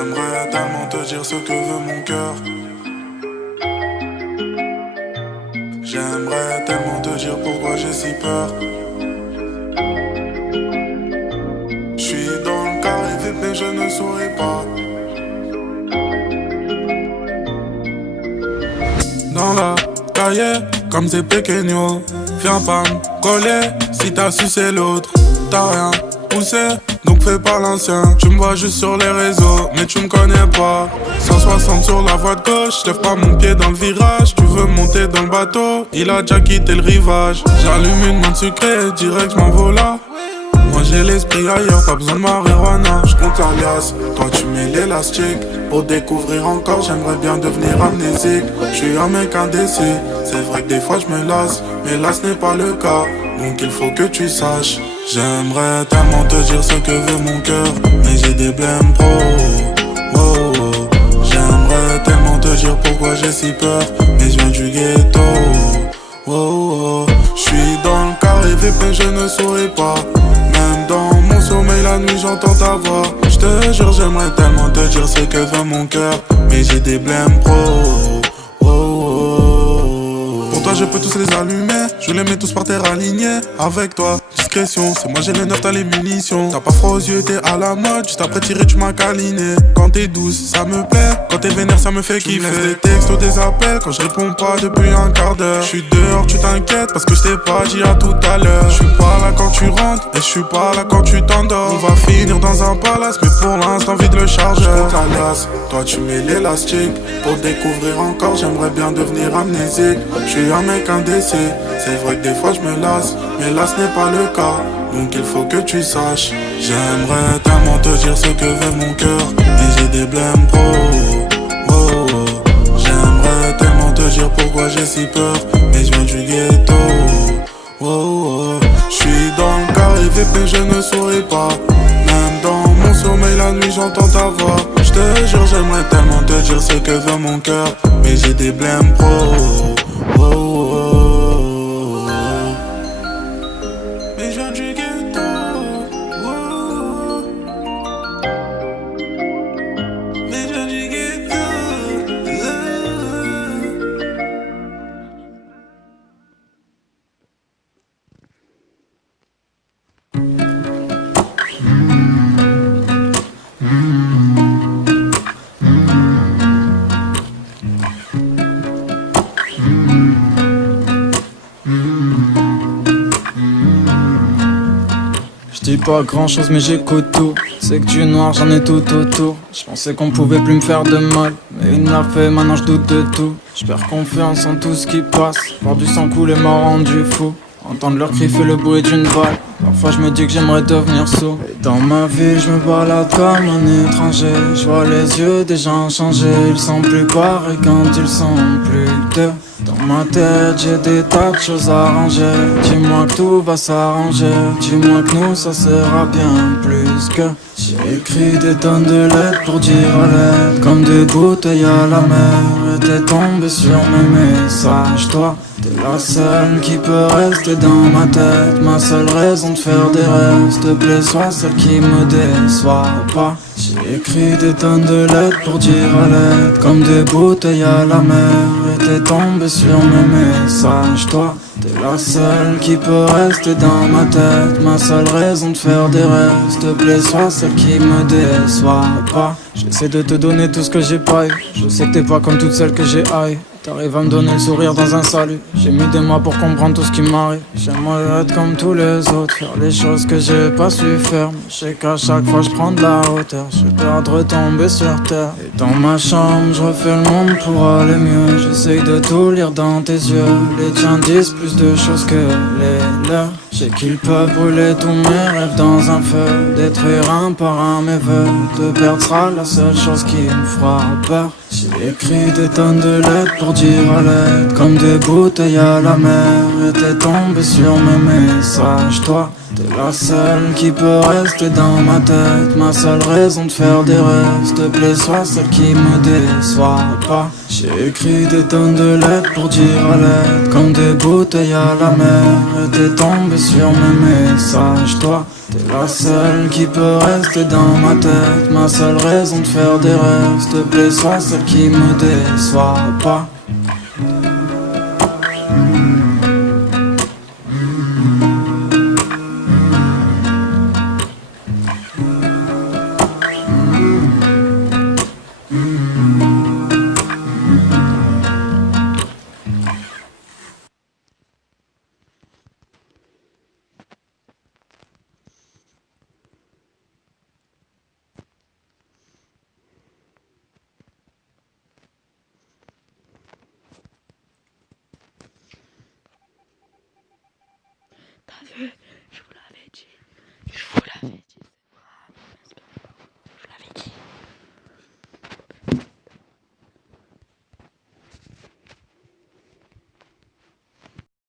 J'aimerais tellement te dire ce que veut mon cœur. J'aimerais tellement te dire pourquoi j'ai si peur. J'suis dans le carré vite mais je ne souris pas. Dans la cahier, comme c'est pequeño. Viens pas me coller si t'as sucé l'autre. T'as rien poussé, donc fais pas l'ancien. Tu me vois juste sur les réseaux, mais tu me connais pas. 160 sur la voie de gauche, lève pas mon pied dans le virage. Tu veux monter dans le bateau, il a déjà quitté le rivage. J'allume une menthe sucrée, direct j'm'envole là. Moi j'ai l'esprit ailleurs, pas besoin de marijuana. J'compte la liasse, toi tu mets l'élastique. Pour découvrir encore, j'aimerais bien devenir amnésique. J'suis un mec indécis, c'est vrai que des fois j'me lasse. Mais là ce n'est pas le cas, donc il faut que tu saches. J'aimerais tellement te dire ce que veut mon cœur, mais j'ai des blèmes pro. Oh, oh. J'aimerais tellement te dire pourquoi j'ai si peur, mais je viens du ghetto. Oh, oh. J'suis dans le carré VIP mais je ne souris pas. Même dans mon sommeil la nuit j'entends ta voix. J'te jure j'aimerais tellement te dire ce que veut mon cœur, mais j'ai des blèmes pro. Oh, oh. Pour toi je peux tous les allumer, je les mets tous par terre alignés. Avec toi, discrétion, c'est moi j'ai les neufs, t'as les munitions. T'as pas froid aux yeux, t'es à la mode, juste après tirer tu m'as câliné. Quand t'es douce, ça me plaît, quand t'es vénère ça me fait kiffer. Tu me laisses des textos, des appels, quand je réponds pas depuis un quart d'heure. J'suis dehors, tu t'inquiètes, parce que je t'ai pas dit à tout à l'heure. J'suis pas là quand tu rentres, et j'suis pas là quand tu t'endors. On va finir dans un palace, mais pour l'instant vide le chargeur. Toi tu mets l'élastique, pour découvrir encore j'aimerais bien devenir amnésique. J'suis un mec indécis, c'est vrai que des fois je me lasse, mais là ce n'est pas le cas, donc il faut que tu saches. J'aimerais tellement te dire ce que veut mon cœur, mais j'ai des blèmes pro. Oh, oh. J'aimerais tellement te dire pourquoi j'ai si peur, mais je viens du ghetto. Oh, oh. J'suis dans le carré VIP mais je ne souris pas. Même dans mon sommeil la nuit j'entends ta voix. J'te jure j'aimerais tellement te dire ce que veut mon cœur, mais j'ai des blèmes pro. Oh, oh, oh. Mais je viens du ghetto. Oh. Mais je viens du ghetto. Je dis pas grand chose mais j'écoute tout. C'est que du noir j'en ai tout autour. Je pensais qu'on pouvait plus me faire de mal, mais il me l'a fait, maintenant je doute de tout. Je perds confiance en tout ce qui passe. Voir du sang couler m'a rendu fou. Entendre leur cri fait le bruit d'une balle. Parfois je me dis que j'aimerais devenir sourd. Et dans ma vie je me balade comme un étranger. Je vois les yeux des gens changer. Ils sont plus pareils quand ils sont plus deux. Dans ma tête j'ai des tas de choses à ranger. Dis-moi que tout va s'arranger. Dis-moi que nous ça sera bien plus que. J'ai écrit des tonnes de lettres pour dire à l'aide, comme des bouteilles à la mer. Et t'es tombé sur mes messages. Toi t'es la seule qui peut rester dans ma tête. Ma seule raison de faire des rêves. S'il te plaît sois celle qui me déçoit pas. J'ai écrit des tonnes de lettres pour dire à l'aide, comme des bouteilles à la mer. Et t'es tombé sur mes messages. Toi t'es la seule qui peut rester dans ma tête. Ma seule raison de faire des rêves. S'il te plaît sois celle qui me déçoit pas. J'essaie de te donner tout ce que j'ai pas eu. Je sais que t'es pas comme toutes celles que j'ai haï. T'arrives à me donner le sourire dans un salut. J'ai mis des mois pour comprendre tout ce qui m'arrive. J'aimerais être comme tous les autres, faire les choses que j'ai pas su faire. Mais je sais qu'à chaque fois je prends de la hauteur. J'ai peur de retomber sur terre. Et dans ma chambre je refais le monde pour aller mieux. J'essaye de tout lire dans tes yeux. Les tiens disent plus de choses que les leurs. Je sais qu'ils peuvent brûler tous mes rêves dans un feu. Détruire un par un mes vœux. Te perdre sera la seule chose qui me fera peur. J'ai écrit des tonnes de lettres pour dire à l'aide, comme des bouteilles à la mer. Et t'es tombé sur mes messages. Toi t'es la seule qui peut rester dans ma tête. Ma seule raison de faire des rêves. S'il te plaît sois celle qui me déçoit pas. J'ai écrit des tonnes de lettres pour dire à l'aide, comme des bouteilles à la mer. Et t'es tombé sur mes messages. Toi T'es la seule qui peut rester dans ma tête, ma seule raison de faire des rêves. S'il te plaît, sois celle qui me déçoit pas. T'as vu?